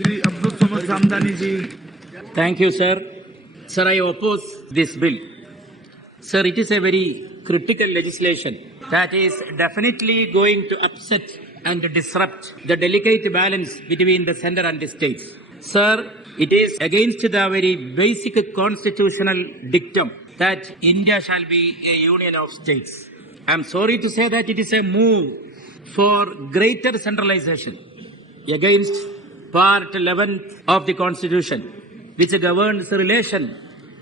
Shri Abdul Samad Samdani ji. Thank you, sir. Sir, I oppose this bill. Sir, it is a very critical legislation that is definitely going to upset and disrupt the delicate balance between the center and the states. Sir, it is against the very basic constitutional dictum that India shall be a union of states. I am sorry to say that it is a move for greater centralization against Part 11 of the Constitution, which governs the relation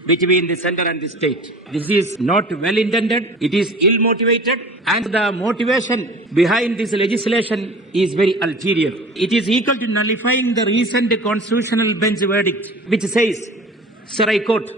between the center and the state. This is not well intended, it is ill motivated, and the motivation behind this legislation is very ulterior. It is equal to nullifying the recent constitutional bench verdict, which says, sir, I quote,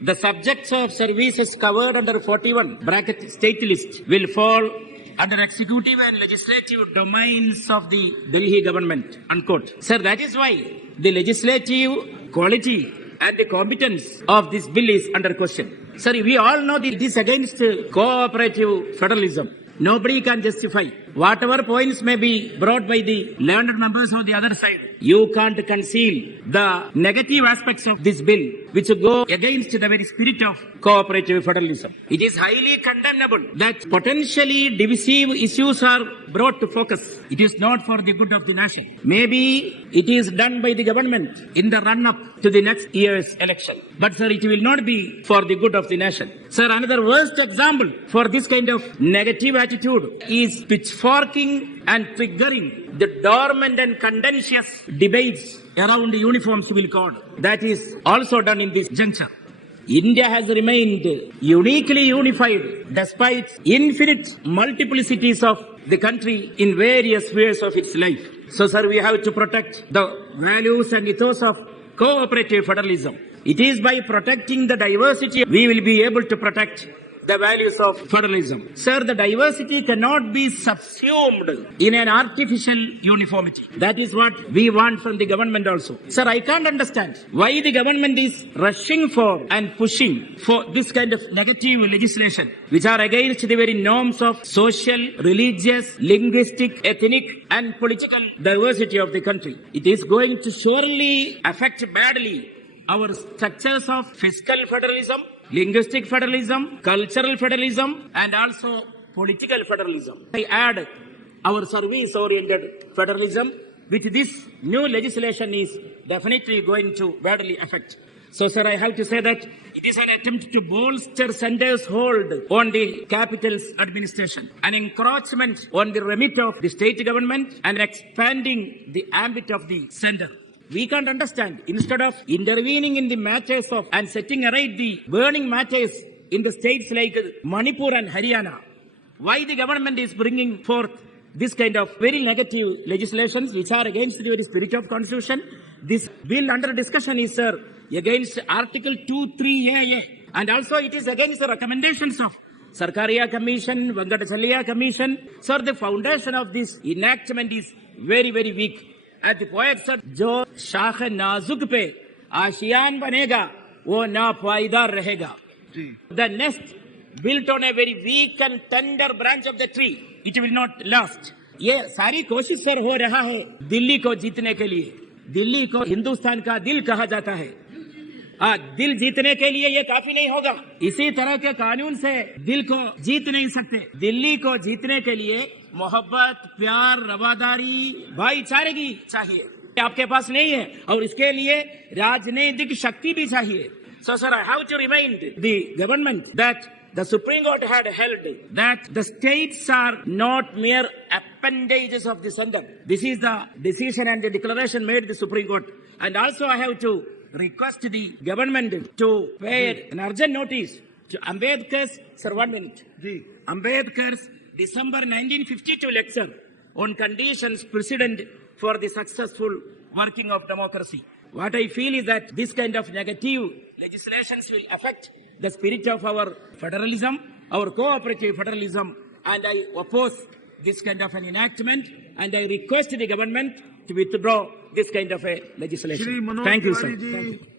the subjects of services covered under 41 bracket state list will fall under executive and legislative domains of the Delhi government, unquote. Sir, that is why the legislative quality and the competence of this bill is under question. Sir, we all know that it is against cooperative federalism. Nobody can justify. Whatever points may be brought by the learned members on the other side, you can't conceal the negative aspects of this bill which go against the very spirit of cooperative federalism. It is highly condemnable that potentially divisive issues are brought to focus. It is not for the good of the nation. Maybe it is done by the government in the run-up to the next year's election. But sir, it will not be for the good of the nation. Sir, another worst example for this kind of negative attitude is pitchforking and triggering the dormant and contentious debates around the uniform civil code. That is also done in this juncture. India has remained uniquely unified despite infinite multiplicities of the country in various spheres of its life. So, sir, we have to protect the values and ethos of cooperative federalism. It is by protecting the diversity we will be able to protect the values of federalism. Sir, the diversity cannot be subsumed in an artificial uniformity. That is what we want from the government also. Sir, I can't understand why the government is rushing for and pushing for this kind of negative legislation, which are against the very norms of social, religious, linguistic, ethnic, and political diversity of the country. It is going to surely affect badly our structures of fiscal federalism, linguistic federalism, cultural federalism, and also political federalism. I add our service-oriented federalism, which this new legislation is definitely going to badly affect. So, sir, I have to say that it is an attempt to bolster center's hold on the capital's administration, an encroachment on the remit of the state government, and expanding the ambit of the center. We can't understand. Instead of intervening in the matters of and setting aright the burning matters in the states like Manipur and Haryana, why the government is bringing forth this kind of very negative legislations which are against the very spirit of constitution? This bill under discussion is, sir, against Article 2(3)(a), and also it is against the recommendations of Sarkaria Commission, Venkatachalya Commission. Sir, the foundation of this enactment is very, very weak. As the poet said, जो शाख नाजुक पे ASEAN बनेगा वो नापायदार रहेगा. The nest built on a very weak and tender branch of the tree, it will not last. ये सारी कोशिश सर हो रहा है दिल्ली को जीतने के लिए. दिल्ली को हिंदुस्तान का दिल कहा जाता है. दिल जीतने के लिए ये काफी नहीं होगा. इसी तरह के कानून से दिल को जीत नहीं सकते. दिल्ली को जीतने के लिए मोहब्बत, प्यार, रवादारी, भाईचारे चाहिए. आपके पास नहीं है और इसके लिए राजनीतिक शक्ति भी चाहिए. So, sir, I have to remind the government that the Supreme Court had held that the states are not mere appendages of the center. This is the decision and the declaration made by the Supreme Court. And also I have to request the government to pay an urgent notice to Ambedkar's, sir, 1 minute. Ambedkar's December 1952 lecture on conditions precedent for the successful working of democracy. What I feel is that this kind of negative legislations will affect the spirit of our federalism, our cooperative federalism, and I oppose this kind of an enactment, and I request the government to withdraw this kind of a legislation. Thank you, sir. Thank you.